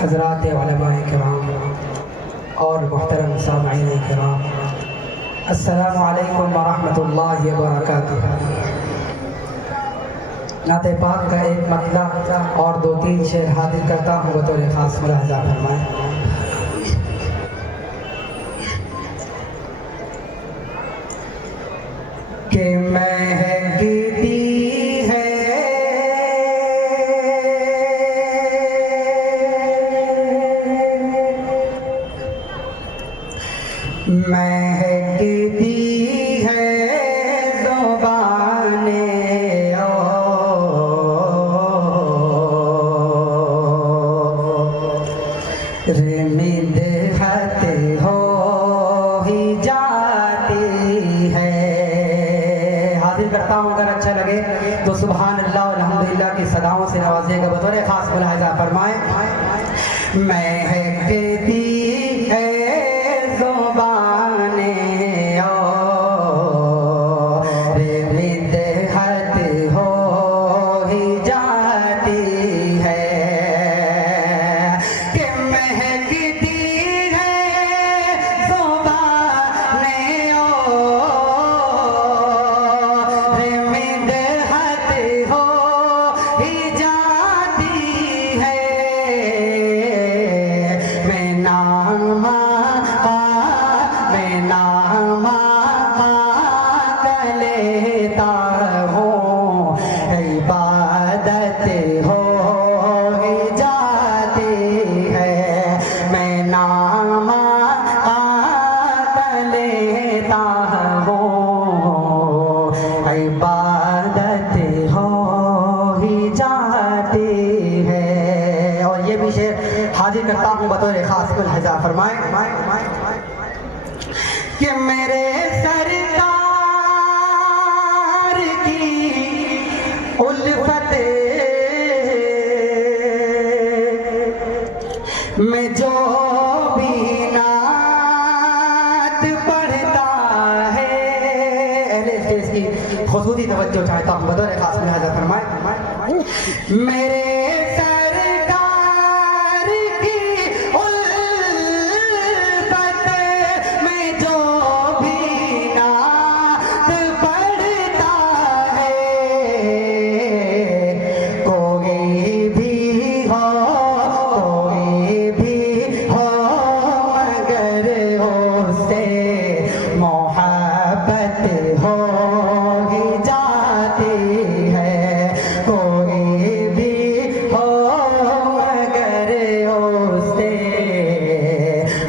हज़रात उलमाए किराम और मुहतरम सामईन किराम, अस्सलामु अलैकुम व रहमतुल्लाहि व बरकातुहू। नाते पाक का एक मतला और दो तीन शेर हाजिर करता हूँ बतौर ख़ास मुलाहज़ा फरमाएं। कि महकती है महकती है ज़ुबाने मिदहत हो ही जाती है। हाजिर करता हूँ, अगर अच्छा लगे तो सुभान अल्लाह और अल्हम्दुलिल्लाह की सदाओं से नवाजिएगा बतौर खास मुलाहिज़ा फरमाएं। महकती है ज़ुबाने और मिदहत हो ही जाती है। कि महकती है ज़ुबाने और मिदहत हो ही जाती है। मैं नामा लेता हूँ, इबादत हो ही जाती है। मैं नामा लेता हूँ, इबादत हो ही जाती है। और ये भी शेर हाजिर करता हूँ बतौर खास मुलाहिज़ा फरमाएं कि मेरे सरकार की उल्फत में जो भी नात पढ़ता है, अहले स्टेज की खुसूसी तवज्जो चाहता हूँ बतौर खास मुलाहिज़ा फरमाएं। मेरे सरकार की उल्फत में जो भी नात पढ़ता है, कोई भी हो मगर उससे मोहब्बत हो ही जाती है। कोई भी हो मगर उससे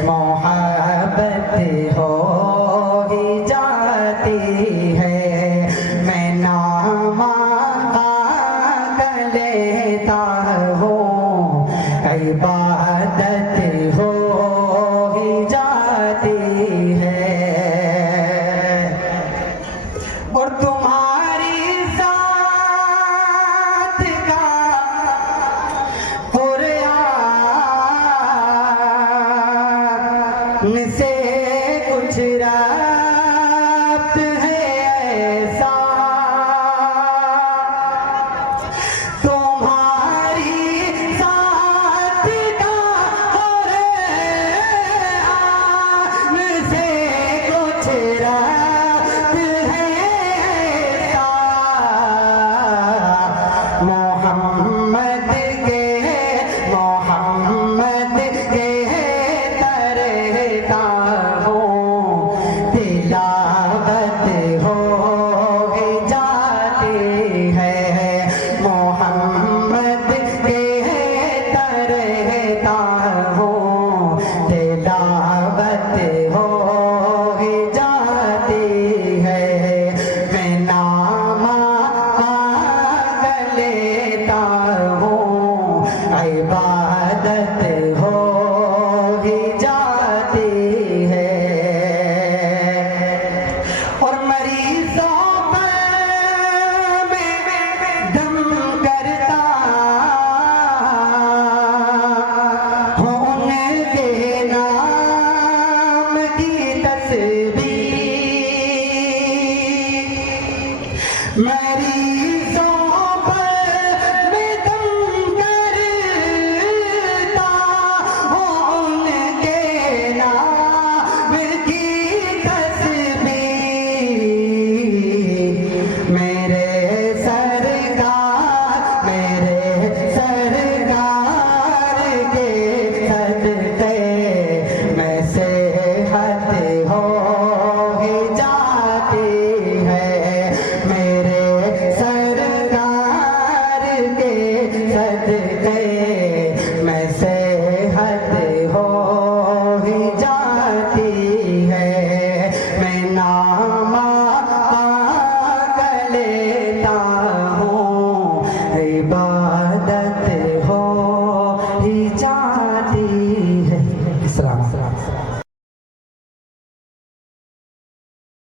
मोहब्बत हो ही जाती है। मैं नामा लेता हूँ, इबादत